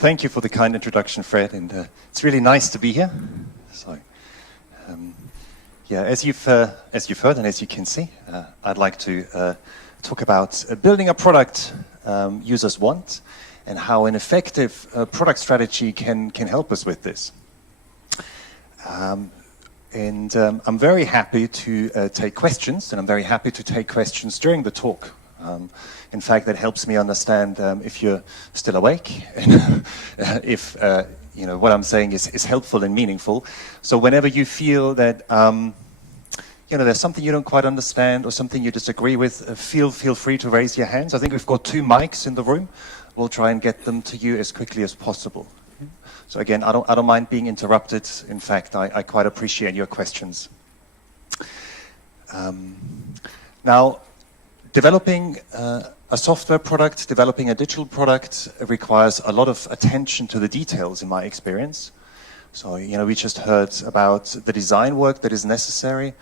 Thank you for the kind introduction, Fred, and it's really nice to be here. So, yeah, as you've heard and as you can see, I'd like to talk about building a product users want and how an effective product strategy can help us with this. I'm very happy to take questions, and I'm very happy to take questions during the talk. In fact, that helps me understand if you're still awake and if what I'm saying is helpful and meaningful. So whenever you feel that there's something you don't quite understand or something you disagree with, feel free to raise your hands. I think we've got 2 mics in the room. We'll try and get them to you as quickly as possible. So again, I don't mind being interrupted. In fact, I quite appreciate your questions. Now, developing a software product, developing a digital product requires a lot of attention to the details, in my experience. So, we just heard about the design work that is necessary,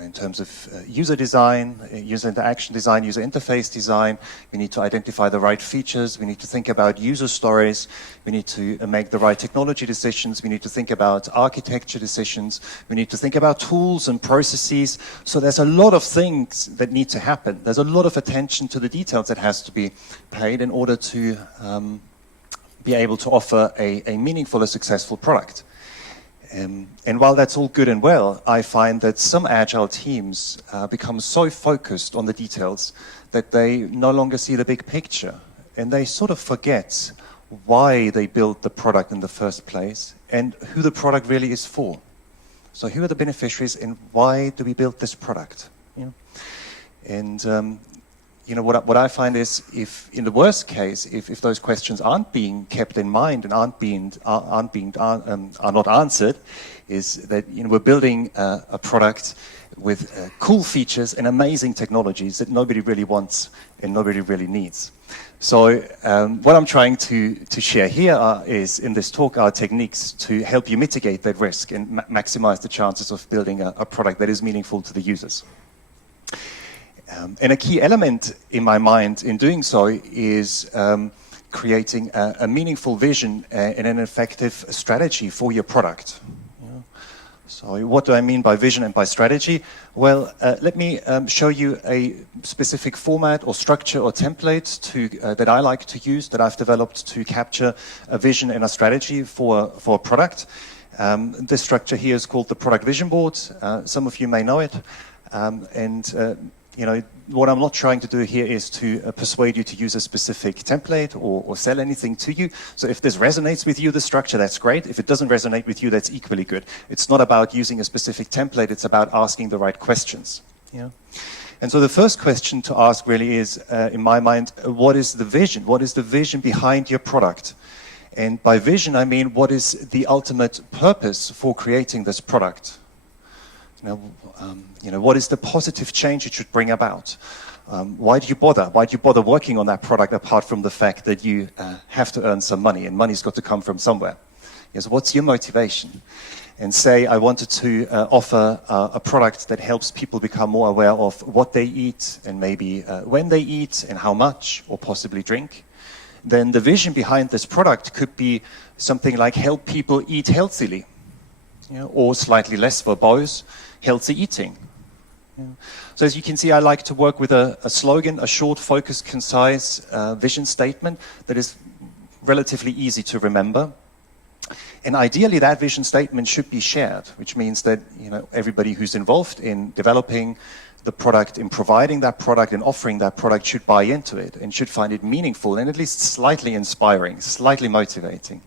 in terms of user design, user interaction design, user interface design. We need to identify the right features. We need to think about user stories. We need to make the right technology decisions. We need to think about architecture decisions. We need to think about tools and processes. So there's a lot of things that need to happen. There's a lot of attention to the details that has to be paid in order to be able to offer a meaningful and successful product. And while that's all good and well, I find that some Agile teams become so focused on the details that they no longer see the big picture. And they sort of forget why they built the product in the first place and who the product really is for. So who are the beneficiaries and why do we build this product? And what I find is, if in the worst case, if those questions aren't being kept in mind and are not answered, is that we're building a product with cool features and amazing technologies that nobody really wants and nobody really needs. So what I'm trying to share here is, in this talk, are techniques to help you mitigate that risk and maximize the chances of building a product that is meaningful to the users. And a key element in my mind in doing so is creating a meaningful vision and an effective strategy for your product. So what do I mean by vision and by strategy? Well, let me show you a specific format or structure or template that I like to use, that I've developed to capture a vision and a strategy for a product. This structure here is called the Product Vision Board. Some of you may know it. What I'm not trying to do here is to persuade you to use a specific template or sell anything to you. So if this resonates with you, the structure, that's great. If it doesn't resonate with you, that's equally good. It's not about using a specific template. It's about asking the right questions. And so the first question to ask really is, in my mind, what is the vision? What is the vision behind your product? And by vision, I mean, what is the ultimate purpose for creating this product? What is the positive change it should bring about? Why do you bother? Why do you bother working on that product apart from the fact that you have to earn some money, and money's got to come from somewhere? So what's your motivation? And say I wanted to offer a product that helps people become more aware of what they eat and maybe when they eat and how much, or possibly drink. Then the vision behind this product could be something like help people eat healthily, or slightly less verbose, healthy eating. So as you can see, I like to work with a slogan, a short, focused, concise vision statement that is relatively easy to remember. And ideally, that vision statement should be shared, which means that everybody who's involved in developing the product, in providing that product and offering that product, should buy into it and should find it meaningful and at least slightly inspiring, slightly motivating.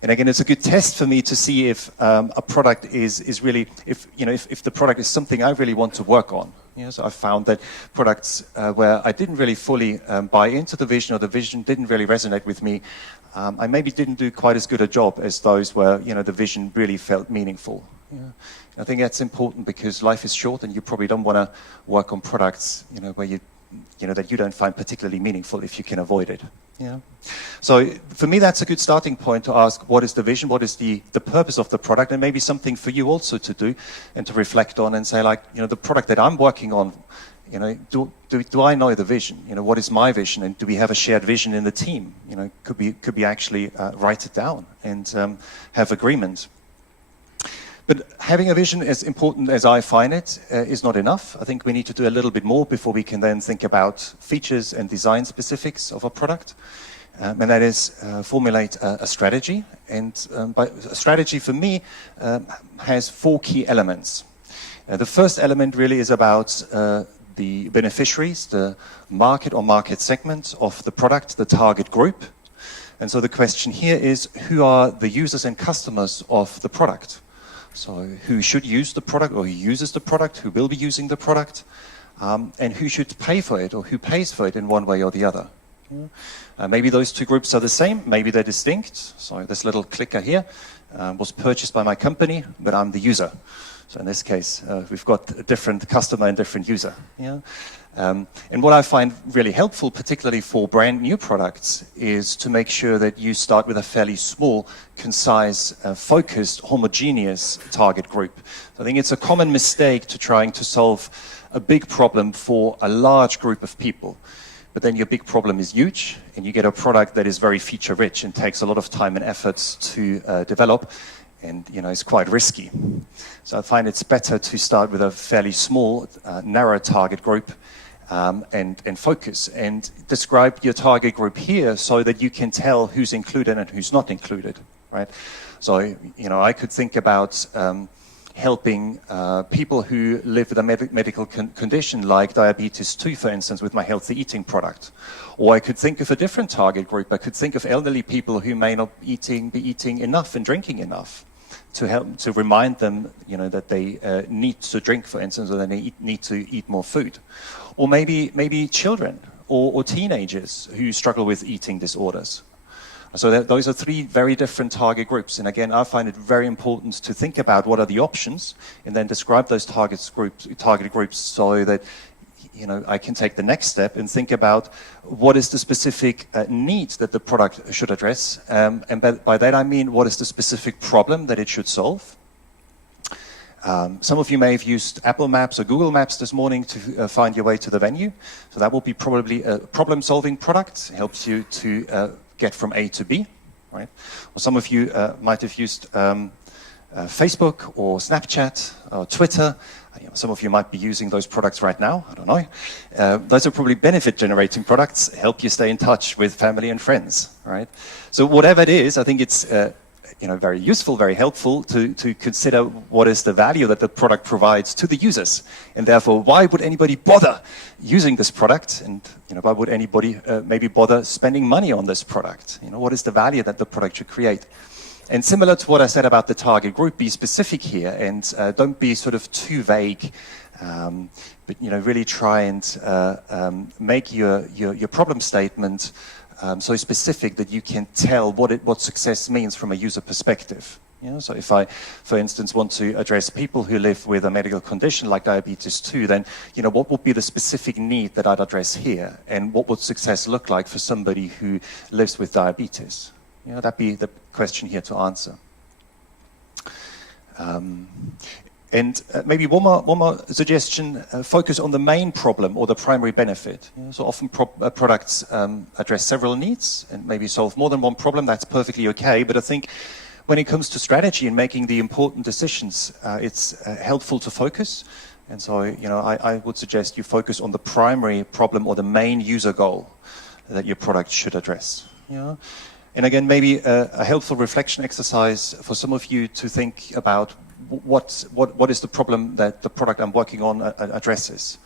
And again, it's a good test for me to see if a product is really, if the product is something I really want to work on. So I found that products where I didn't really fully buy into the vision, or the vision didn't really resonate with me, I maybe didn't do quite as good a job as those where the vision really felt meaningful. I think that's important, because life is short, and you probably don't want to work on products where that you don't find particularly meaningful if you can avoid it. So for me, that's a good starting point to ask, what is the vision? What is the purpose of the product? And maybe something for you also to do and to reflect on and say, the product that I'm working on, Do I know the vision? What is my vision, and do we have a shared vision in the team? Could we actually write it down and have agreement? But having a vision, as important as I find it, is not enough. I think we need to do a little bit more before we can then think about features and design specifics of a product. And that is formulate a strategy. And a strategy for me has 4 key elements. The first element really is about the beneficiaries, the market or market segment of the product, the target group. And so the question here is, who are the users and customers of the product? So who should use the product, or who uses the product, who will be using the product, and who should pay for it, or who pays for it in one way or the other. Maybe those 2 groups are the same, maybe they're distinct. So this little clicker here was purchased by my company, but I'm the user. So in this case, we've got a different customer and different user. And what I find really helpful, particularly for brand new products, is to make sure that you start with a fairly small, concise, focused, homogeneous target group. So I think it's a common mistake to trying to solve a big problem for a large group of people. But then your big problem is huge, and you get a product that is very feature-rich and takes a lot of time and effort to develop, and it's quite risky. So I find it's better to start with a fairly small, narrow target group, and focus, and describe your target group here so that you can tell who's included and who's not included, right? So I could think about helping people who live with a medical condition like diabetes 2, for instance, with my healthy eating product. Or I could think of a different target group. I could think of elderly people who may not be eating enough and drinking enough, to help to remind them that they need to drink, for instance, or they need to eat more food. Or maybe children or teenagers who struggle with eating disorders. So those are 3 very different target groups. And again, I find it very important to think about what are the options, and then describe those target groups so that I can take the next step and think about what is the specific need that the product should address. And by that I mean, what is the specific problem that it should solve? Some of you may have used Apple Maps or Google Maps this morning to find your way to the venue. So that will be probably a problem-solving product. It helps you to get from A to B, right? Or some of you might have used Facebook or Snapchat or Twitter. Some of you might be using those products right now. I don't know. Those are probably benefit-generating products, help you stay in touch with family and friends, right? So whatever it is, I think it's very useful, very helpful to consider what is the value that the product provides to the users, and therefore why would anybody bother using this product, and why would anybody maybe bother spending money on this product? What is the value that the product should create? And similar to what I said about the target group, be specific here, and don't be sort of too vague, but really try and make your problem statement so specific that you can tell what success means from a user perspective. So if I, for instance, want to address people who live with a medical condition like diabetes 2, then what would be the specific need that I'd address here, and what would success look like for somebody who lives with diabetes? That'd be the question here to answer. And maybe one more suggestion, focus on the main problem or the primary benefit. So often products address several needs and maybe solve more than one problem. That's perfectly okay. But I think when it comes to strategy and making the important decisions, it's helpful to focus. And so, I would suggest you focus on the primary problem or the main user goal that your product should address. And again, maybe a helpful reflection exercise for some of you to think about what is the problem that the product I'm working on addresses,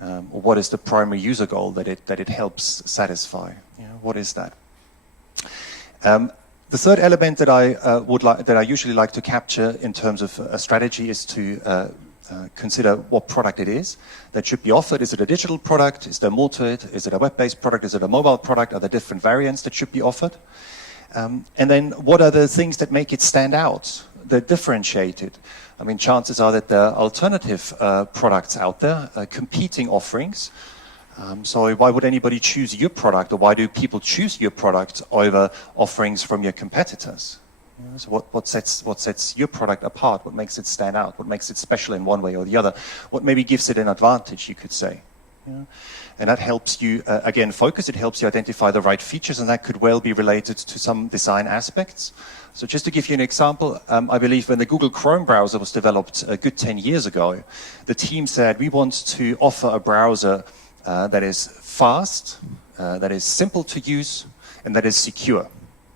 or what is the primary user goal that it helps satisfy. What is that? The third element that I usually like to capture in terms of a strategy is to consider what product it is that should be offered. Is it a digital product? Is there more to it? Is it a web-based product? Is it a mobile product? Are there different variants that should be offered? And then what are the things that make it stand out, that differentiate it? I mean, chances are that there are alternative products out there, competing offerings. So why would anybody choose your product, or why do people choose your product over offerings from your competitors? So what sets your product apart? What makes it stand out? What makes it special in one way or the other? What maybe gives it an advantage, you could say? Yeah. And that helps you, again, focus. It helps you identify the right features, and that could well be related to some design aspects. So just to give you an example, I believe when the Google Chrome browser was developed a good 10 years ago, the team said, we want to offer a browser that is fast, that is simple to use, and that is secure.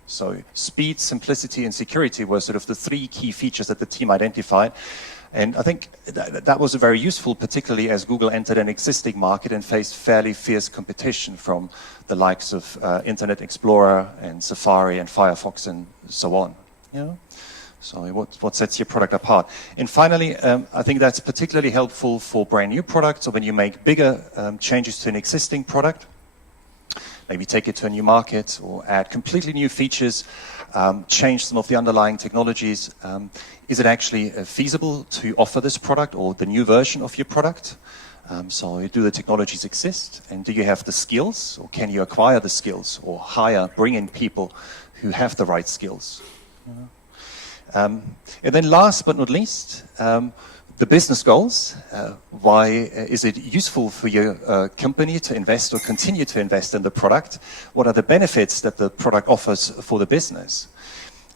So speed, simplicity, and security were sort of the three key features that the team identified. And I think that was very useful, particularly as Google entered an existing market and faced fairly fierce competition from the likes of Internet Explorer and Safari and Firefox and so on. Yeah. So what sets your product apart? And finally, I think that's particularly helpful for brand new products, or when you make bigger changes to an existing product. Maybe take it to a new market or add completely new features, change some of the underlying technologies. Is it actually feasible to offer this product or the new version of your product? So do the technologies exist, and do you have the skills, or can you acquire the skills or bring in people who have the right skills? And then last but not least, the business goals. Why is it useful for your company to invest or continue to invest in the product? What are the benefits that the product offers for the business?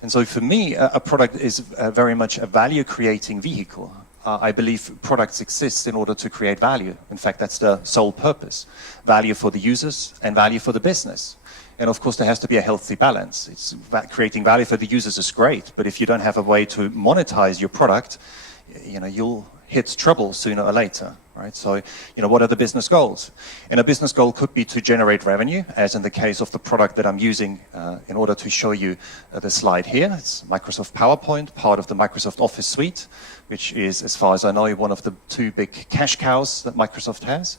And so for me, a product is very much a value-creating vehicle. I believe products exist in order to create value. In fact, that's the sole purpose. Value for the users and value for the business. And of course, there has to be a healthy balance. Creating value for the users is great, but if you don't have a way to monetize your product, you'll hit trouble sooner or later, right? So, what are the business goals? And a business goal could be to generate revenue, as in the case of the product that I'm using in order to show you the slide here. It's Microsoft PowerPoint, part of the Microsoft Office suite, which is, as far as I know, one of the two big cash cows that Microsoft has.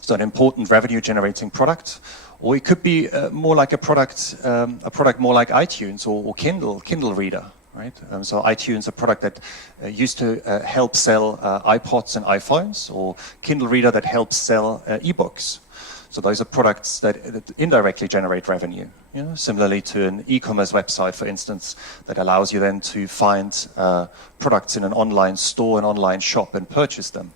So an important revenue-generating product. Or it could be more like a product more like iTunes or Kindle Reader. Right? So iTunes, a product that used to help sell iPods and iPhones, or Kindle Reader that helps sell ebooks. So those are products that indirectly generate revenue. Similarly to an e-commerce website, for instance, that allows you then to find products in an online store, an online shop, and purchase them.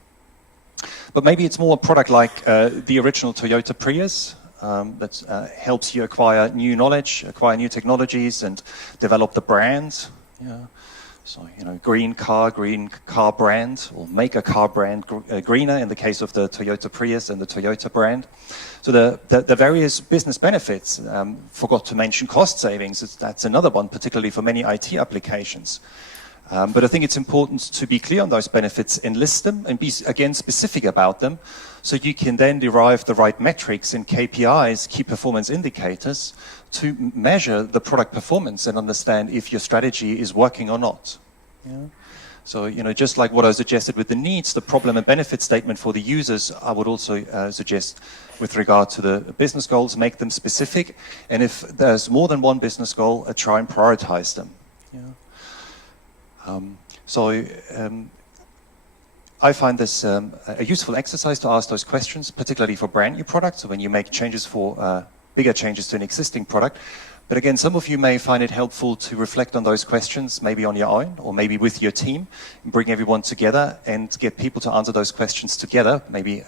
But maybe it's more a product like the original Toyota Prius, that helps you acquire new knowledge, acquire new technologies, and develop the brand. Yeah. So, green car brand, or make a car brand greener in the case of the Toyota Prius and the Toyota brand. So the various business benefits, forgot to mention cost savings, that's another one, particularly for many IT applications. But I think it's important to be clear on those benefits and list them and be, again, specific about them, so you can then derive the right metrics and KPIs, key performance indicators, to measure the product performance and understand if your strategy is working or not. Yeah. So, just like what I suggested with the needs, the problem and benefit statement for the users, I would also suggest with regard to the business goals, make them specific. And if there's more than one business goal, try and prioritize them. Yeah. I find this a useful exercise to ask those questions, particularly for brand new products, so when you make changes bigger changes to an existing product. But again, some of you may find it helpful to reflect on those questions, maybe on your own, or maybe with your team, bring everyone together and get people to answer those questions together. Maybe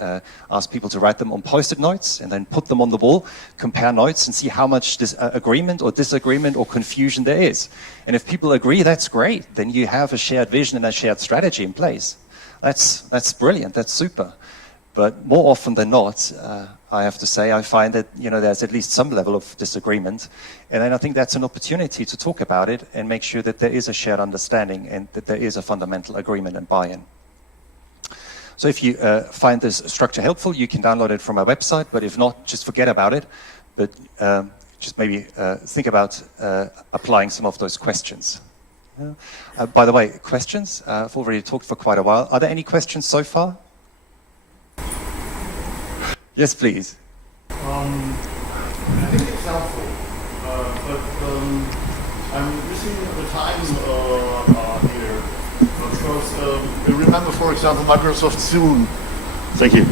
ask people to write them on Post-it notes and then put them on the wall, compare notes and see how much agreement or disagreement or confusion there is. And if people agree, that's great. Then you have a shared vision and a shared strategy in place. That's brilliant, that's super. But more often than not, I have to say, I find that there's at least some level of disagreement, and then I think that's an opportunity to talk about it and make sure that there is a shared understanding and that there is a fundamental agreement and buy-in. So if you find this structure helpful, you can download it from our website, but if not, just forget about it. But just maybe think about applying some of those questions. By the way, questions? I've already talked for quite a while. Are there any questions so far? Yes, please. I think it's helpful, but I'm missing the time here because remember, for example, Microsoft Soon. Thank you.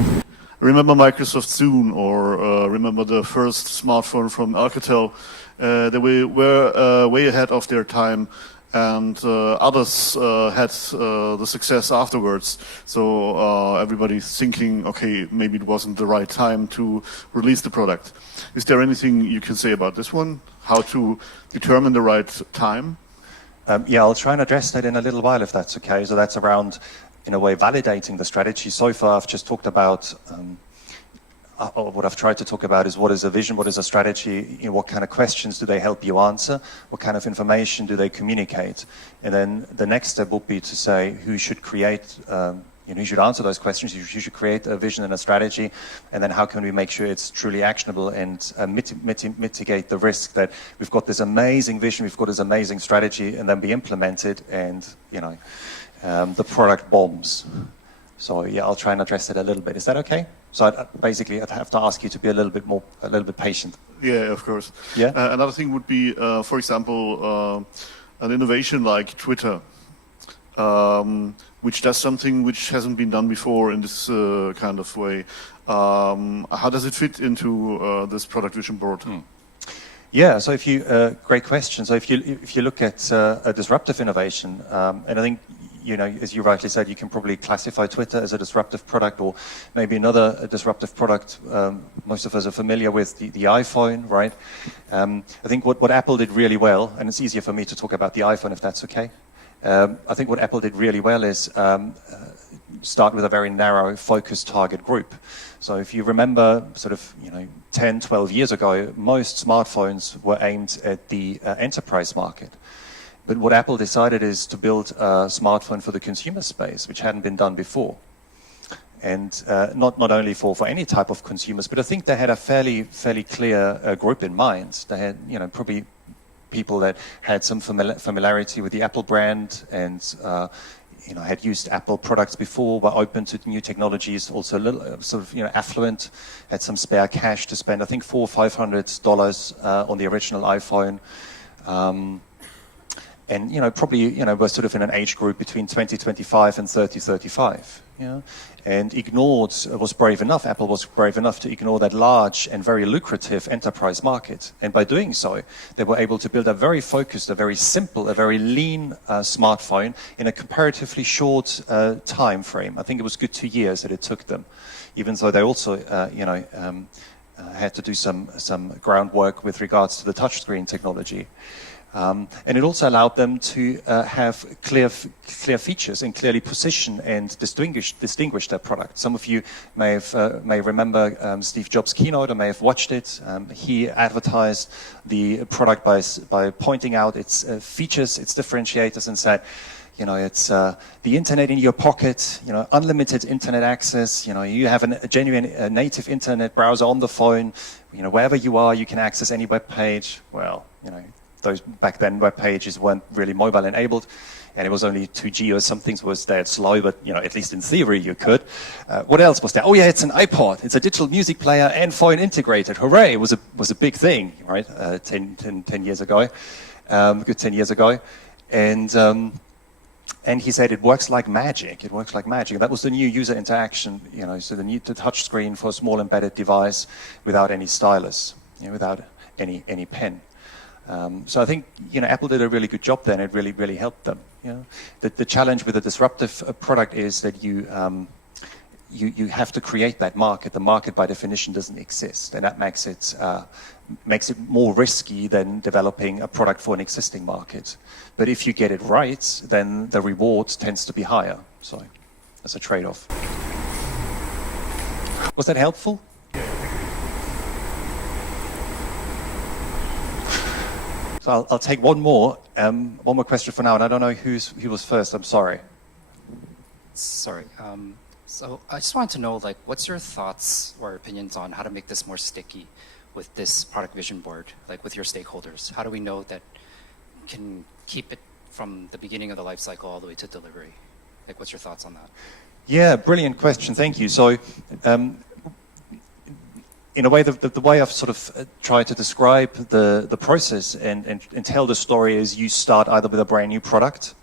Remember Microsoft Soon, or remember the first smartphone from Alcatel. They were way ahead of their time, and others had the success afterwards. So everybody's thinking, okay, maybe it wasn't the right time to release the product. Is there anything you can say about this one? How to determine the right time? Yeah, I'll try and address that in a little while, if that's okay. So that's around, in a way, validating the strategy. So far, I've just talked about, what I've tried to talk about is what is a vision, what is a strategy, what kind of questions do they help you answer, what kind of information do they communicate. And then the next step would be to say who should create, who should answer those questions, who should create a vision and a strategy, and then how can we make sure it's truly actionable and mitigate the risk that we've got this amazing vision, we've got this amazing strategy, and then be implemented and, the product bombs. So yeah, I'll try and address it a little bit. Is that okay? So I'd have to ask you to be a little bit patient. Yeah, of course. Yeah. Another thing would be, for example, an innovation like Twitter, which does something which hasn't been done before in this kind of way. How does it fit into this product vision board? Yeah, so great question. So if you look at a disruptive innovation, and I think, as you rightly said, you can probably classify Twitter as a disruptive product, or maybe another disruptive product. Most of us are familiar with the iPhone, right? I think what Apple did really well, and it's easier for me to talk about the iPhone if that's okay. I think what Apple did really well is start with a very narrow, focused target group. So if you remember sort of, 10, 12 years ago, most smartphones were aimed at the enterprise market. But what Apple decided is to build a smartphone for the consumer space, which hadn't been done before. And not only for any type of consumers, but I think they had a fairly clear group in mind. They had, probably people that had some familiarity with the Apple brand and had used Apple products before, were open to new technologies, also a little sort of affluent, had some spare cash to spend. I think $400 or $500 on the original iPhone, and probably we're sort of in an age group between 20-25 and 30-35. And was brave enough. Apple was brave enough to ignore that large and very lucrative enterprise market. And by doing so, they were able to build a very focused, a very simple, a very lean smartphone in a comparatively short time frame. I think it was good 2 years that it took them, even though they also, had to do some groundwork with regards to the touchscreen technology. And it also allowed them to have clear features and clearly position and distinguish their product. Some of you may remember Steve Jobs' keynote, or may have watched it. He advertised the product by pointing out its features, its differentiators, and said, it's the internet in your pocket, unlimited internet access, you have a genuine native internet browser on the phone, wherever you are, you can access any web page. Well, those back then web pages weren't really mobile enabled, and it was only 2G or something, so it was dead slow, but at least in theory you could. What else was there? Oh yeah, it's an iPod. It's a digital music player and phone integrated. Hooray! It was a big thing, right? 10 years ago, good 10 years ago, and he said it works like magic. It works like magic. That was the new user interaction, so the new touch screen for a small embedded device without any stylus, without any pen. So I think Apple did a really good job there, and it really helped them. The challenge with a disruptive product is that you have to create that market. The market by definition doesn't exist, and that makes it more risky than developing a product for an existing market. But if you get it right, then the reward tends to be higher. So that's a trade-off. Was that helpful? So I'll take one more question for now, and I don't know who was first. I'm sorry. Sorry. So I just wanted to know, what's your thoughts or opinions on how to make this more sticky with this product vision board, with your stakeholders? How do we know that can keep it from the beginning of the life cycle all the way to delivery? What's your thoughts on that? Yeah, brilliant question. Thank you. So, in a way, the way I've sort of tried to describe the process and tell the story is you start either with a brand new product,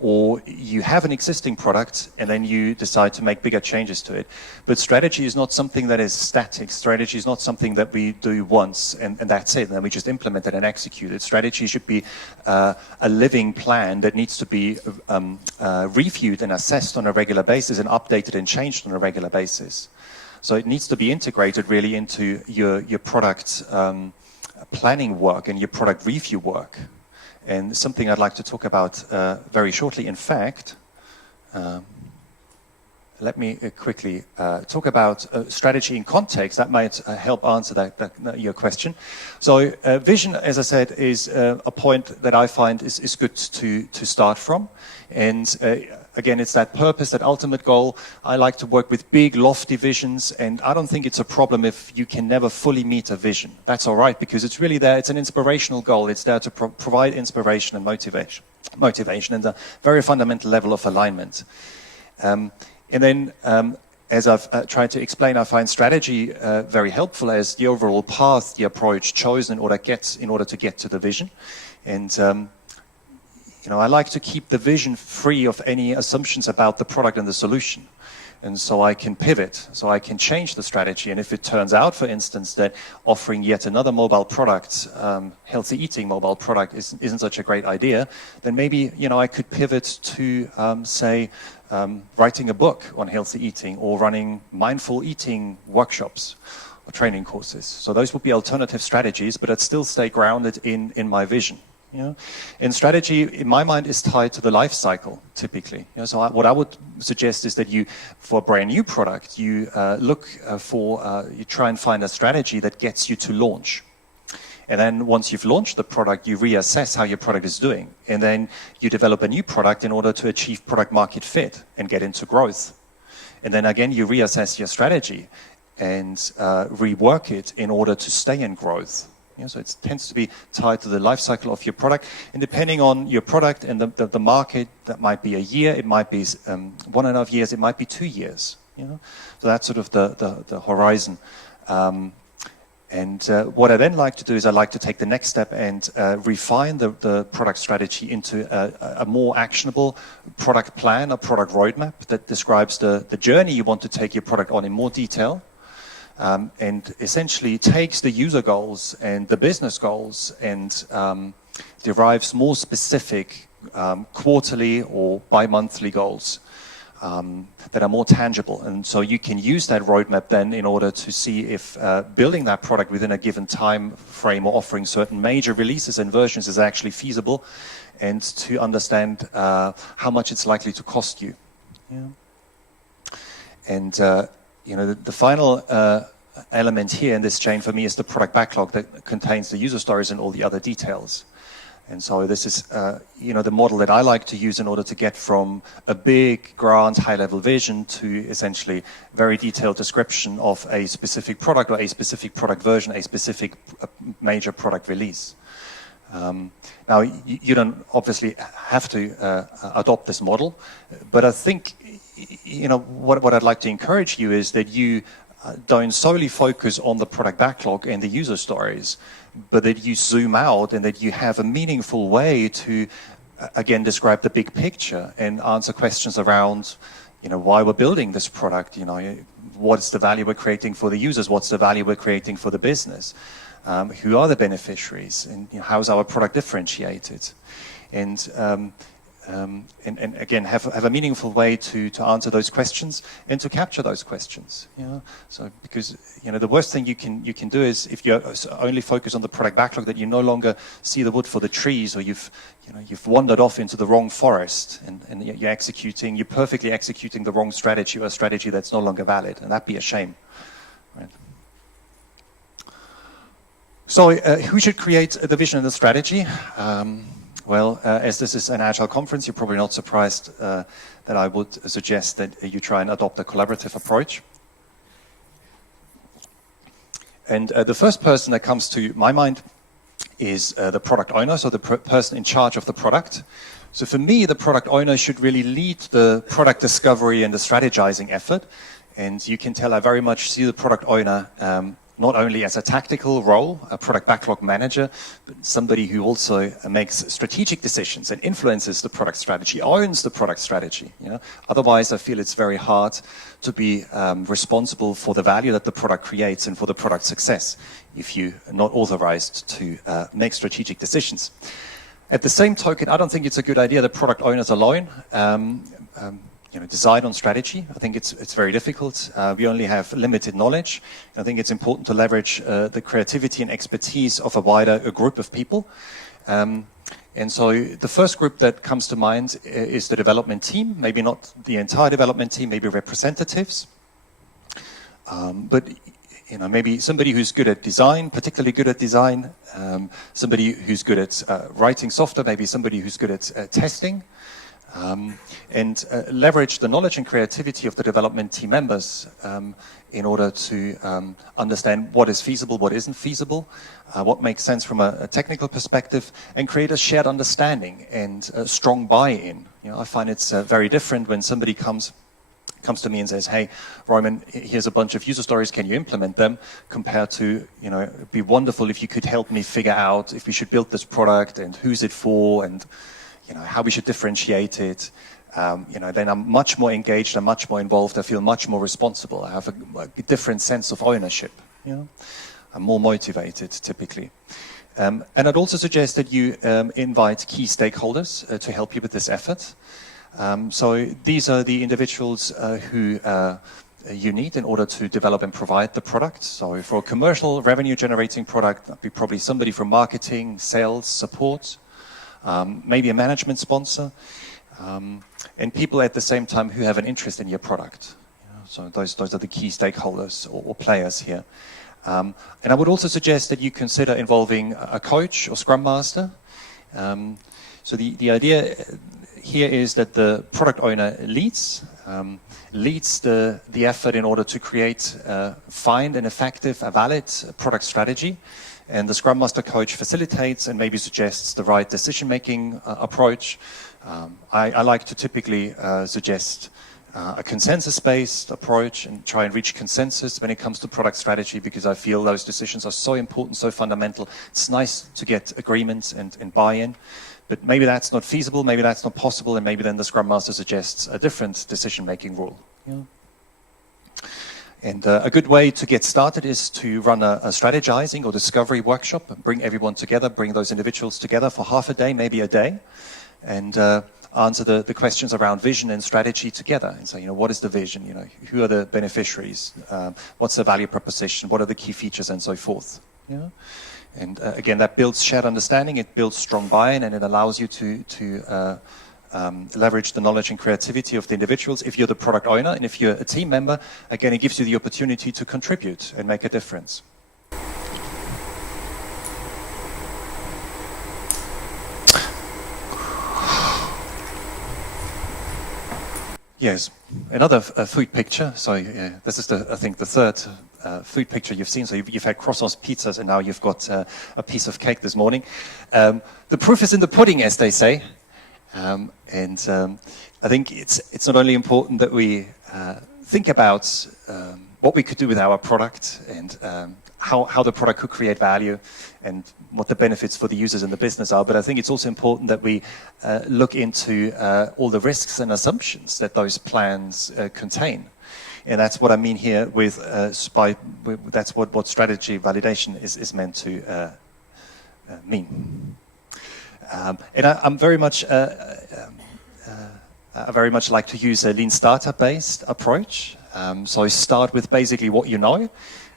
or you have an existing product and then you decide to make bigger changes to it. But strategy is not something that is static. Strategy is not something that we do once and that's it, and then we just implement it and execute it. Strategy should be a living plan that needs to be reviewed and assessed on a regular basis and updated and changed on a regular basis. So it needs to be integrated really into your product planning work and your product review work. And something I'd like to talk about very shortly. In fact, let me quickly talk about strategy in context. That might help answer your question. So vision, as I said, is a point that I find is good to start from. And again, it's that purpose, that ultimate goal. I like to work with big, lofty visions, and I don't think it's a problem if you can never fully meet a vision. That's all right, because it's really there. It's an inspirational goal. It's there to provide inspiration and motivation and a very fundamental level of alignment. And then, as I've tried to explain, I find strategy very helpful as the overall path, the approach chosen in order to get to the vision. And I like to keep the vision free of any assumptions about the product and the solution. And so I can pivot, so I can change the strategy. And if it turns out, for instance, that offering yet another mobile product, healthy eating mobile product isn't such a great idea, then maybe, I could pivot to, say, writing a book on healthy eating or running mindful eating workshops or training courses. So those would be alternative strategies, but I'd still stay grounded in my vision. And strategy, in my mind, is tied to the life cycle, typically. So what I would suggest is that for a brand new product, you you try and find a strategy that gets you to launch. And then once you've launched the product, you reassess how your product is doing. And then you develop a new product in order to achieve product market fit and get into growth. And then again, you reassess your strategy and rework it in order to stay in growth. So it tends to be tied to the life cycle of your product. And depending on your product and the market, that might be a year, it might be 1.5 years, it might be 2 years. So that's sort of the horizon. And what I then like to do is I like to take the next step and refine the product strategy into a more actionable product plan, a product roadmap that describes the journey you want to take your product on in more detail. And essentially takes the user goals and the business goals and derives more specific quarterly or bi-monthly goals that are more tangible. And so you can use that roadmap then in order to see if building that product within a given time frame or offering certain major releases and versions is actually feasible, and to understand how much it's likely to cost you. And the final element here in this chain for me is the product backlog that contains the user stories and all the other details. And so this is, the model that I like to use in order to get from a big, grand, high-level vision to essentially very detailed description of a specific product or a specific product version, a specific major product release. Now, you don't obviously have to adopt this model, but I think what I'd like to encourage you is that you don't solely focus on the product backlog and the user stories, but that you zoom out and that you have a meaningful way to, again, describe the big picture and answer questions around, why we're building this product, what's the value we're creating for the users, what's the value we're creating for the business, who are the beneficiaries, and how's our product differentiated. And again, have a meaningful way to answer those questions and to capture those questions. So because the worst thing you can do is if you only focus on the product backlog, that you no longer see the wood for the trees, or you've wandered off into the wrong forest and you're perfectly executing the wrong strategy, or a strategy that's no longer valid, and that'd be a shame. Right? So who should create the vision and the strategy? Well, as this is an Agile conference, you're probably not surprised that I would suggest that you try and adopt a collaborative approach. And the first person that comes to my mind is the product owner, so the person in charge of the product. So for me, the product owner should really lead the product discovery and the strategizing effort. And you can tell I very much see the product owner not only as a tactical role, a product backlog manager, but somebody who also makes strategic decisions and influences the product strategy, owns the product strategy. You know? Otherwise, I feel it's very hard to be responsible for the value that the product creates and for the product success if you're not authorized to make strategic decisions. At the same token, I don't think it's a good idea that product owners alone decide on strategy. I think it's very difficult. We only have limited knowledge. I think it's important to leverage the creativity and expertise of a wider group of people. And so the first group that comes to mind is the development team, maybe not the entire development team, maybe representatives. But maybe somebody who's good at design, particularly good at design, somebody who's good at writing software, maybe somebody who's good at testing, and leverage the knowledge and creativity of the development team members in order to understand what is feasible, what isn't feasible, what makes sense from a technical perspective, and create a shared understanding and a strong buy-in. I find it's very different when somebody comes to me and says, hey, Roman, here's a bunch of user stories, can you implement them? Compared to, it'd be wonderful if you could help me figure out if we should build this product and who's it for and how we should differentiate it. Then I'm much more engaged, I'm much more involved, I feel much more responsible. I have a different sense of ownership. I'm more motivated typically. And I'd also suggest that you invite key stakeholders to help you with this effort. So these are the individuals who you need in order to develop and provide the product. So for a commercial revenue generating product, that'd be probably somebody from marketing, sales, support, maybe a management sponsor, and people at the same time who have an interest in your product. So those are the key stakeholders or players here. And I would also suggest that you consider involving a coach or scrum master. So the idea here is that the product owner leads the effort in order to create, find an effective, a valid product strategy. And the Scrum Master coach facilitates and maybe suggests the right decision-making approach. I like to typically suggest a consensus-based approach and try and reach consensus when it comes to product strategy, because I feel those decisions are so important, so fundamental. It's nice to get agreements and buy-in, but maybe that's not feasible, maybe that's not possible, and maybe then the Scrum Master suggests a different decision-making rule. And a good way to get started is to run a strategizing or discovery workshop, bring everyone together, bring those individuals together for half a day, maybe a day, and answer the questions around vision and strategy together. And say, what is the vision? Who are the beneficiaries? What's the value proposition? What are the key features and so forth? And again, that builds shared understanding, it builds strong buy-in, and it allows you to leverage the knowledge and creativity of the individuals. If you're the product owner and if you're a team member, again, it gives you the opportunity to contribute and make a difference. Yes, another food picture. So this is, I think, the third food picture you've seen. So you've had croissants, pizzas, and now you've got a piece of cake this morning. The proof is in the pudding, as they say. I think it's not only important that we think about what we could do with our product and how the product could create value and what the benefits for the users and the business are, but I think it's also important that we look into all the risks and assumptions that those plans contain. And that's what I mean here with that's what strategy validation is meant to mean. And I very much like to use a lean startup-based approach. So I start with basically what you know,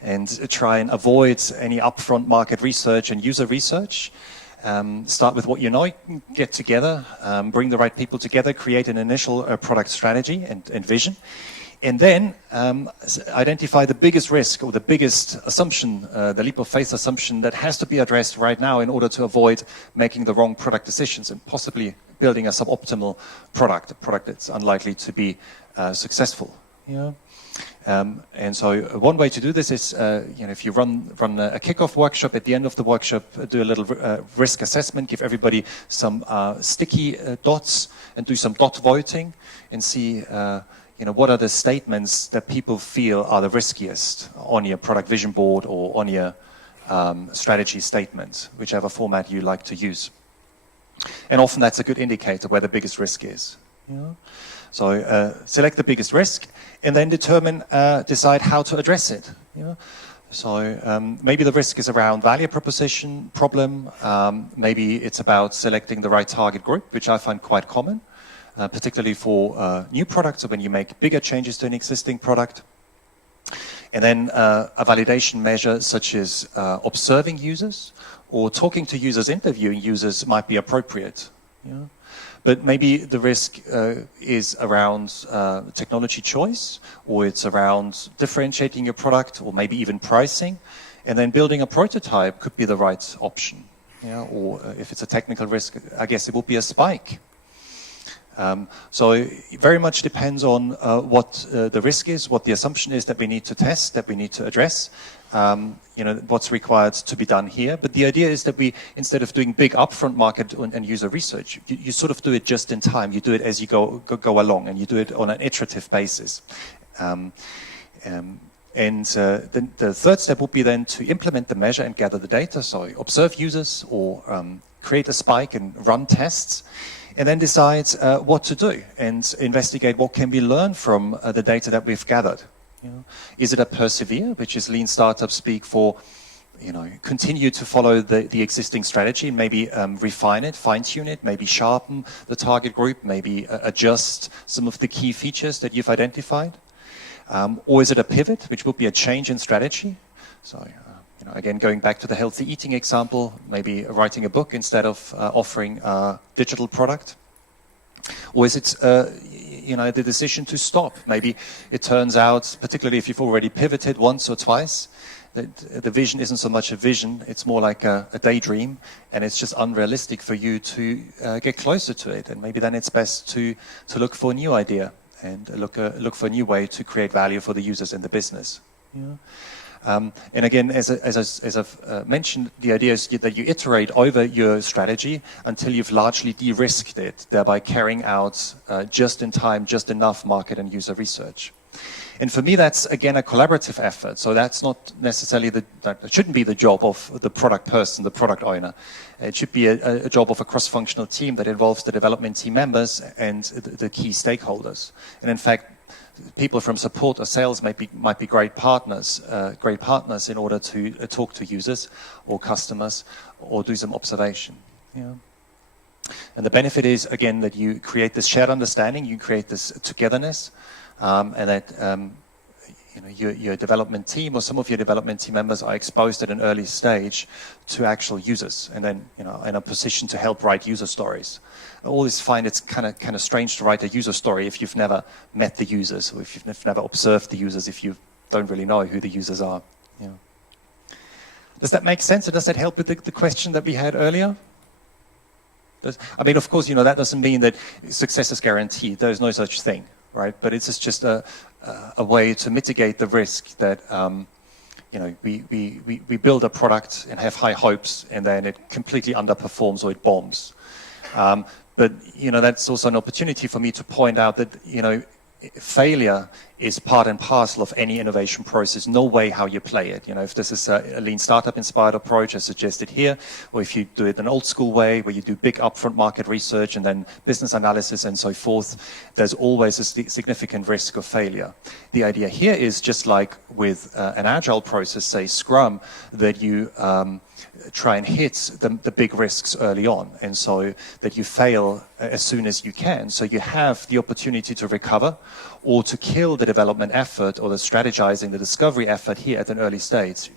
and try and avoid any upfront market research and user research. Start with what you know, get together, bring the right people together, create an initial product strategy and vision. And then identify the biggest risk or the biggest assumption, the leap of faith assumption that has to be addressed right now in order to avoid making the wrong product decisions and possibly building a suboptimal product, a product that's unlikely to be successful. And so one way to do this is, if you run a kickoff workshop, at the end of the workshop, do a little risk assessment, give everybody some sticky dots and do some dot voting and see what are the statements that people feel are the riskiest on your product vision board or on your strategy statement, whichever format you like to use. And often that's a good indicator where the biggest risk is. So select the biggest risk and then decide how to address it. So maybe the risk is around value proposition problem. Maybe it's about selecting the right target group, which I find quite common, particularly for new products or when you make bigger changes to an existing product. And then a validation measure such as observing users or talking to users, interviewing users might be appropriate. But maybe the risk is around technology choice, or it's around differentiating your product, or maybe even pricing. And then building a prototype could be the right option. Or if it's a technical risk, I guess it would be a spike. So it very much depends on what the risk is, what the assumption is that we need to test, that we need to address, what's required to be done here. But the idea is that we, instead of doing big upfront market and user research, you sort of do it just in time. You do it as you go along, and you do it on an iterative basis. And the third step would be then to implement the measure and gather the data. So observe users or create a spike and run tests. And then decide what to do and investigate what can be learned from the data that we've gathered. Is it a persevere, which is lean startup speak for, continue to follow the existing strategy and maybe refine it, fine-tune it, maybe sharpen the target group, maybe adjust some of the key features that you've identified? Or is it a pivot, which would be a change in strategy? So, again, going back to the healthy eating example, maybe writing a book instead of offering a digital product. Or is it, the decision to stop? Maybe it turns out, particularly if you've already pivoted once or twice, that the vision isn't so much a vision, it's more like a daydream, and it's just unrealistic for you to get closer to it. And maybe then it's best to look for a new idea and look for a new way to create value for the users in the business. And again, as I've mentioned, the idea is that you iterate over your strategy until you've largely de-risked it, thereby carrying out just in time, just enough market and user research. And for me, that's, again, a collaborative effort. So that's not necessarily that shouldn't be the job of the product person, the product owner. It should be a job of a cross-functional team that involves the development team members and the key stakeholders. And in fact, people from support or sales might be great partners in order to talk to users or customers or do some observation. And the benefit is, again, that you create this shared understanding, you create this togetherness, and that your development team or some of your development team members are exposed at an early stage to actual users, and then in a position to help write user stories. I always find it's kind of strange to write a user story if you've never met the users, or if you've never observed the users, if you don't really know who the users are. Does that make sense, or does that help with the question that we had earlier? I mean, of course, that doesn't mean that success is guaranteed. There is no such thing, right? But it's just a way to mitigate the risk that we build a product and have high hopes, and then it completely underperforms or it bombs. But that's also an opportunity for me to point out that failure is part and parcel of any innovation process, no way how you play it. If this is a lean startup inspired approach as suggested here, or if you do it an old school way where you do big upfront market research and then business analysis and so forth, there's always a significant risk of failure. The idea here is, just like with an agile process, say Scrum, that you try and hit the big risks early on, and so that you fail as soon as you can, so you have the opportunity to recover or to kill the development effort or the strategizing, the discovery effort here at an early stage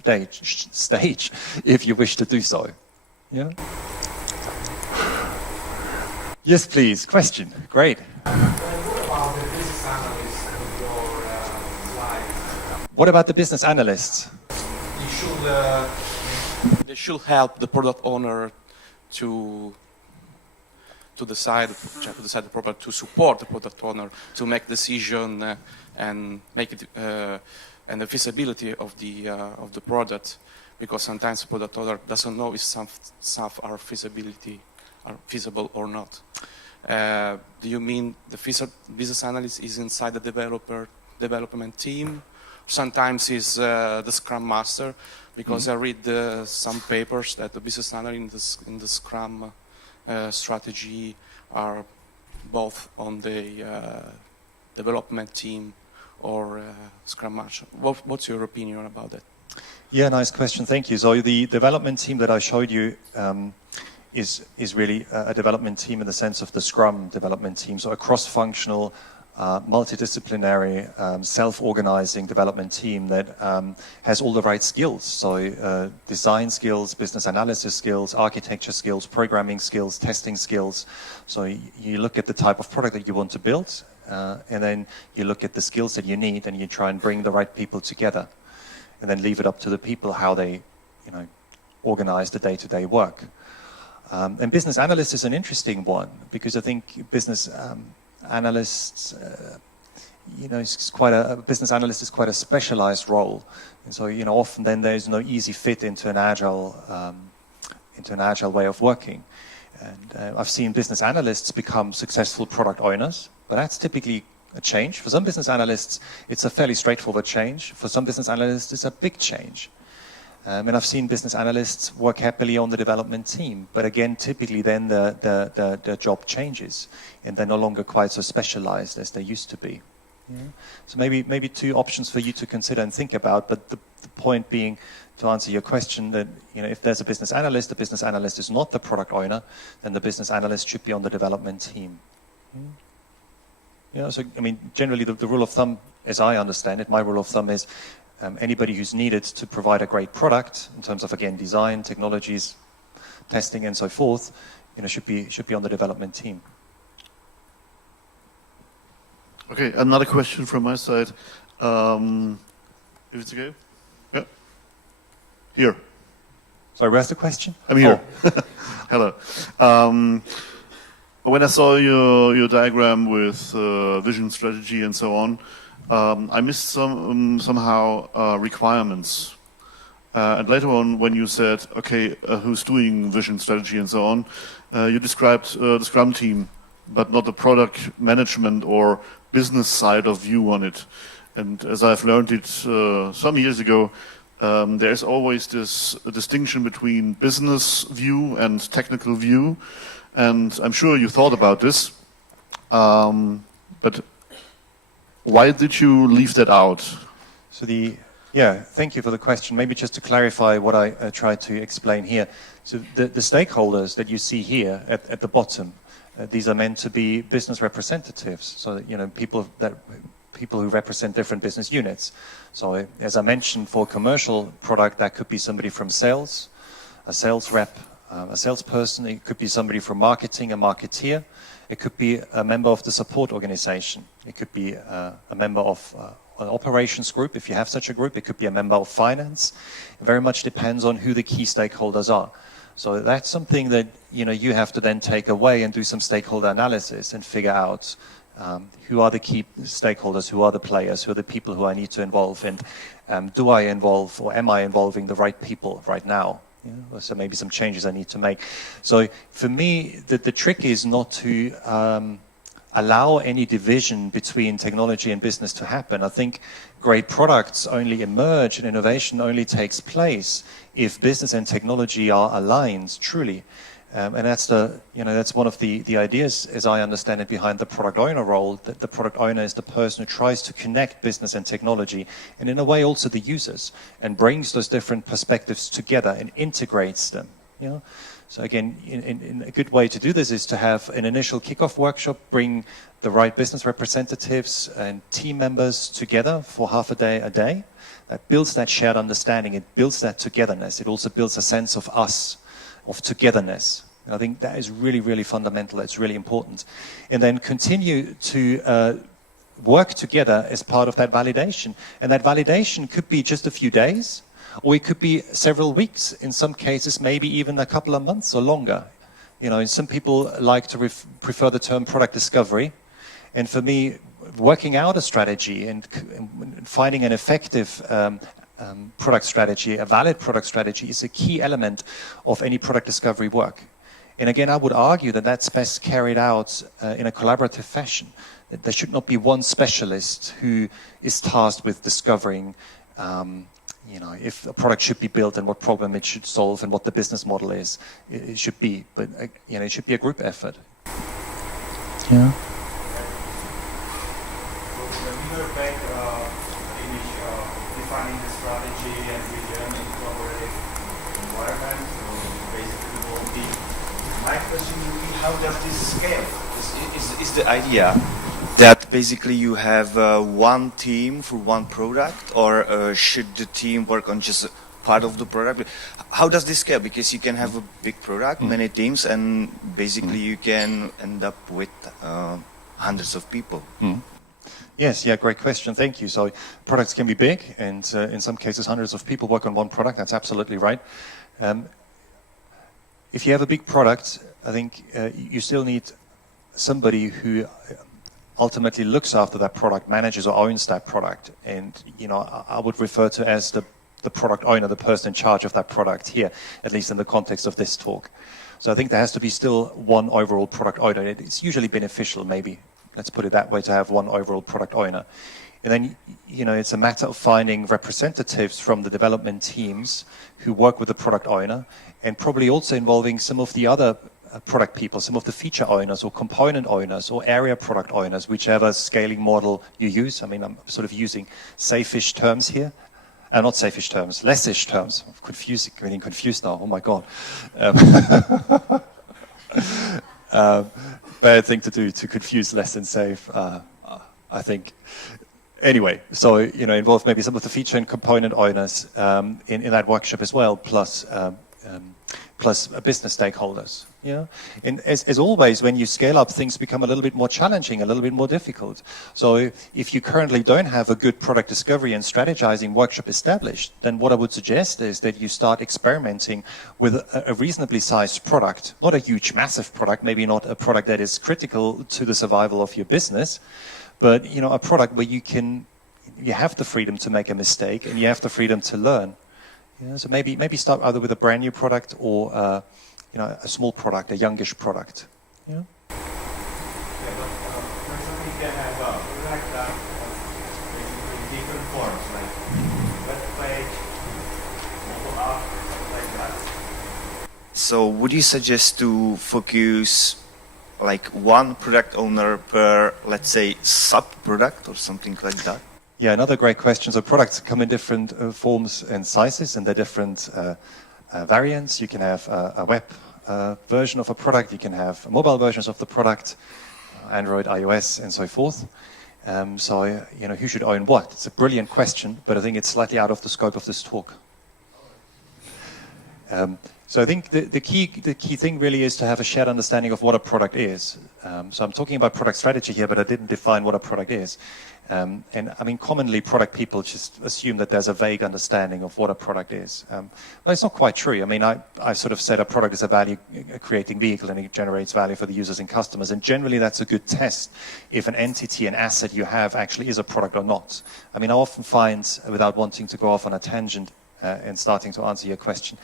if you wish to do so. Yes, please. Question. Great. What about the business analysts? They should help the product owner to decide the product, to support the product owner to make decision and make it and the feasibility of the product, because sometimes the product owner doesn't know if some stuff are feasible or not. Do you mean the business analyst is inside the development team? Sometimes is the Scrum Master, because I read some papers that the business analyst in the Scrum strategy are both on the development team or Scrum Master. What's your opinion about that? Yeah, nice question. Thank you. So the development team that I showed you is really a development team in the sense of the Scrum development team. So a cross-functional, multidisciplinary, self-organizing development team that has all the right skills. So design skills, business analysis skills, architecture skills, programming skills, testing skills. So you look at the type of product that you want to build, and then you look at the skills that you need, and you try and bring the right people together, and then leave it up to the people how they, organize the day-to-day work. And business analyst is an interesting one, because I think business analysts, business analyst is quite a specialized role, and so often then there's no easy fit into an agile way of working. And I've seen business analysts become successful product owners, but that's typically a change. For some business analysts, it's a fairly straightforward change. For some business analysts, it's a big change. And I've seen business analysts work happily on the development team, but again, typically then the job changes, and they're no longer quite so specialized as they used to be. Yeah. So maybe two options for you to consider and think about, but the point being, to answer your question, that if there's a business analyst, the business analyst is not the product owner, then the business analyst should be on the development team. So generally the rule of thumb, as I understand it, my rule of thumb is anybody who's needed to provide a great product in terms of, again, design, technologies, testing, and so forth, should be on the development team. Okay, another question from my side. If it's okay? Yeah. Here. Sorry, where's the question? I'm here. Oh. Hello. When I saw your diagram with vision, strategy, and so on, I missed somehow requirements. And later on, when you said, okay, who's doing vision, strategy, and so on, you described the Scrum team, but not the product management or business side of view on it. And as I've learned it some years ago, there's always this distinction between business view and technical view. And I'm sure you thought about this, but why did you leave that out? So thank you for the question. Maybe just to clarify what I tried to explain here. So the stakeholders that you see here at the bottom, these are meant to be business representatives. So that, people who represent different business units. So as I mentioned, for a commercial product, that could be somebody from sales, a sales rep, a salesperson. It could be somebody from marketing, a marketeer. It could be a member of the support organization. It could be a member of an operations group, if you have such a group. It could be a member of finance. It very much depends on who the key stakeholders are. So that's something that you have to then take away and do some stakeholder analysis and figure out who are the key stakeholders, who are the players, who are the people who I need to involve, and do I involve or am I involving the right people right now? So maybe some changes I need to make. So for me, the trick is not to allow any division between technology and business to happen. I think great products only emerge and innovation only takes place if business and technology are aligned truly. And that's that's one of the ideas, as I understand it, behind the product owner role. That the product owner is the person who tries to connect business and technology, and in a way also the users, and brings those different perspectives together and integrates them. So again, in a good way to do this is to have an initial kickoff workshop, bring the right business representatives and team members together for half a day. That builds that shared understanding. It builds that togetherness. It also builds a sense of us, of togetherness. I think that is really, really fundamental. It's really important. And then continue to work together as part of that validation. And that validation could be just a few days, or it could be several weeks. In some cases, maybe even a couple of months or longer. And some people like to prefer the term product discovery. And for me, working out a strategy and finding an effective product strategy, a valid product strategy, is a key element of any product discovery work. And again, I would argue that that's best carried out in a collaborative fashion. That there should not be one specialist who is tasked with discovering, if a product should be built and what problem it should solve and what the business model is. It should be, but it should be a group effort. Yeah. When we go back, defining the strategy and vision in collaborative environment, basically will be. My question would be, how does this scale? Is the idea that basically you have one team for one product, or should the team work on just part of the product? How does this scale? Because you can have a big product, many teams, and basically you can end up with hundreds of people. Yes, great question. Thank you. So products can be big, and in some cases hundreds of people work on one product. That's absolutely right. If you have a big product, I think you still need somebody who ultimately looks after that product, manages or owns that product. And, I would refer to as the product owner, the person in charge of that product here, at least in the context of this talk. So I think there has to be still one overall product owner. It's usually beneficial, maybe, let's put it that way, to have one overall product owner. And then, it's a matter of finding representatives from the development teams who work with the product owner, and probably also involving some of the other product people, some of the feature owners or component owners or area product owners, whichever scaling model you use. I mean, I'm sort of using safe-ish terms here. Not safe-ish terms, less-ish terms. I'm getting confused now. Oh my God. Bad thing to do, to confuse less and safe, I think. Anyway, so, involve maybe some of the feature and component owners in that workshop as well, plus business stakeholders. Yeah, and as always, when you scale up, things become a little bit more challenging, a little bit more difficult. So if you currently don't have a good product discovery and strategizing workshop established, then what I would suggest is that you start experimenting with a reasonably sized product, not a huge, massive product, maybe not a product that is critical to the survival of your business, but a product where you have the freedom to make a mistake and you have the freedom to learn. Yeah, so maybe start either with a brand new product or a small product, a youngish product. Yeah. But for example, you can have a product that basically different forms, like web page, mobile app, like that. So would you suggest to focus like one product owner per, let's say, sub-product or something like that? Yeah, another great question. So products come in different forms and sizes, and they're different variants. You can have a web version of a product, you can have mobile versions of the product, Android, iOS, and so forth. So, who should own what? It's a brilliant question, but I think it's slightly out of the scope of this talk. So I think the key thing really is to have a shared understanding of what a product is. So I'm talking about product strategy here, but I didn't define what a product is. And I mean, commonly product people just assume that there's a vague understanding of what a product is. Well, it's not quite true. I mean, I sort of said a product is a value-creating vehicle and it generates value for the users and customers. And generally, that's a good test if an entity, an asset you have actually is a product or not. I mean, I often find, without wanting to go off on a tangent and starting to answer your question,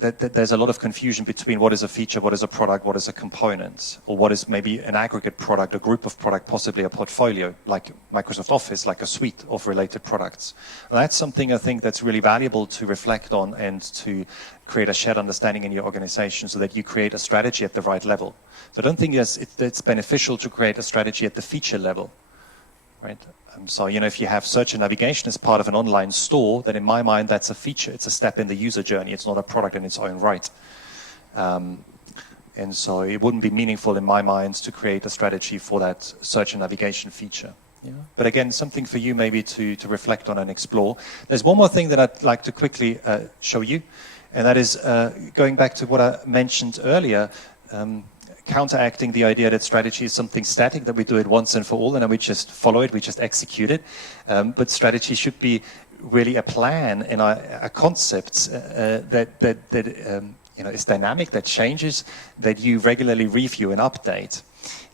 that there's a lot of confusion between what is a feature, what is a product, what is a component, or what is maybe an aggregate product, a group of product, possibly a portfolio, like Microsoft Office, like a suite of related products. And that's something I think that's really valuable to reflect on and to create a shared understanding in your organization so that you create a strategy at the right level. So I don't think it's beneficial to create a strategy at the feature level, right? So, if you have search and navigation as part of an online store, then in my mind, that's a feature. It's a step in the user journey. It's not a product in its own right. And so it wouldn't be meaningful in my mind to create a strategy for that search and navigation feature. Yeah. But again, something for you maybe to reflect on and explore. There's one more thing that I'd like to quickly show you, and that is going back to what I mentioned earlier, counteracting the idea that strategy is something static, that we do it once and for all, and then we just follow it, we just execute it. But strategy should be really a plan and a concept that is dynamic, that changes, that you regularly review and update.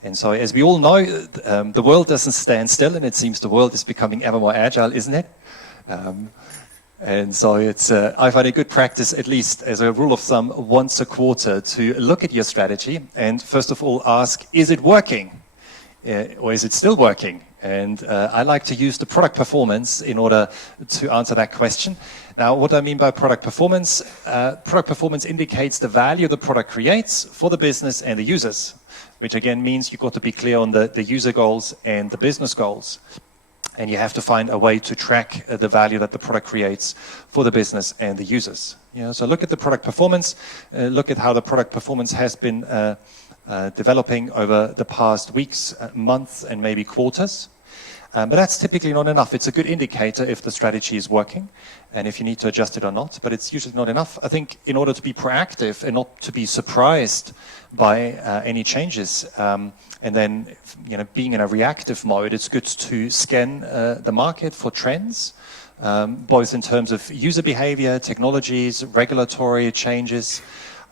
And so, as we all know, the world doesn't stand still, and it seems the world is becoming ever more agile, isn't it? And so it's, I find a good practice, at least as a rule of thumb, once a quarter to look at your strategy and first of all ask, is it working? Or is it still working? And I like to use the product performance in order to answer that question. Now, what I mean by product performance indicates the value the product creates for the business and the users, which again means you've got to be clear on the user goals and the business goals. And you have to find a way to track the value that the product creates for the business and the users. You know, so look at the product performance, look at how the product performance has been developing over the past weeks, months, and maybe quarters. But that's typically not enough. It's a good indicator if the strategy is working and if you need to adjust it or not, but it's usually not enough. I think in order to be proactive and not to be surprised by any changes, and then being in a reactive mode, it's good to scan the market for trends, both in terms of user behavior, technologies, regulatory changes,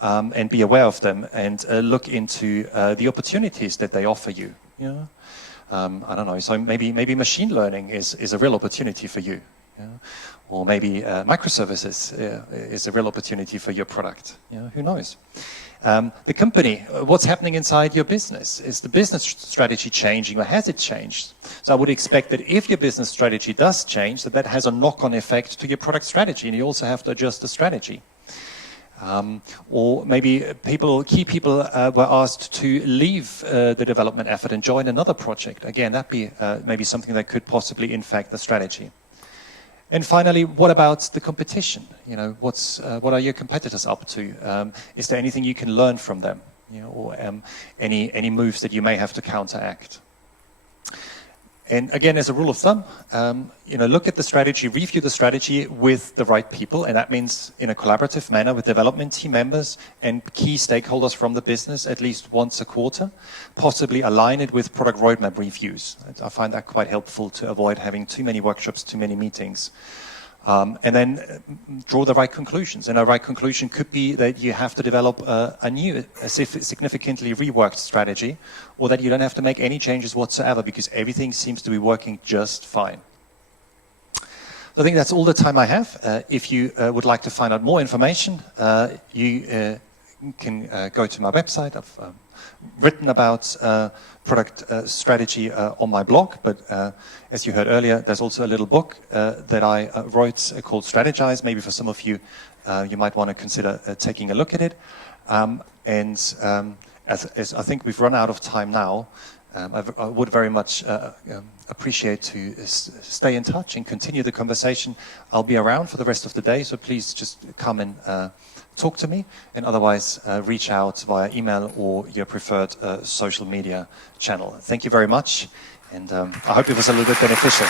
and be aware of them and look into the opportunities that they offer you. You know? I don't know, so maybe machine learning is a real opportunity for you. You know? Or maybe microservices is a real opportunity for your product. You know? Who knows? The company, what's happening inside your business? Is the business strategy changing or has it changed? So I would expect that if your business strategy does change, that has a knock-on effect to your product strategy and you also have to adjust the strategy. Or maybe key people were asked to leave the development effort and join another project. Again, that'd be maybe something that could possibly impact the strategy. And finally, what about the competition? You know, what are your competitors up to? Is there anything you can learn from them? You know, or any moves that you may have to counteract? And again, as a rule of thumb, look at the strategy, review the strategy with the right people, and that means in a collaborative manner with development team members and key stakeholders from the business at least once a quarter, possibly align it with product roadmap reviews. I find that quite helpful to avoid having too many workshops, too many meetings. And then draw the right conclusions. And a right conclusion could be that you have to develop a new, significantly reworked strategy, or that you don't have to make any changes whatsoever because everything seems to be working just fine. So I think that's all the time I have. If you would like to find out more information, you can go to my website. I've written about product strategy on my blog, but as you heard earlier, there's also a little book that I wrote called Strategize. Maybe for some of you, you might want to consider taking a look at it. As I think we've run out of time now, I would very much appreciate to stay in touch and continue the conversation. I'll be around for the rest of the day, so please just come and talk to me, and otherwise reach out via email or your preferred social media channel. Thank you very much, and I hope it was a little bit beneficial.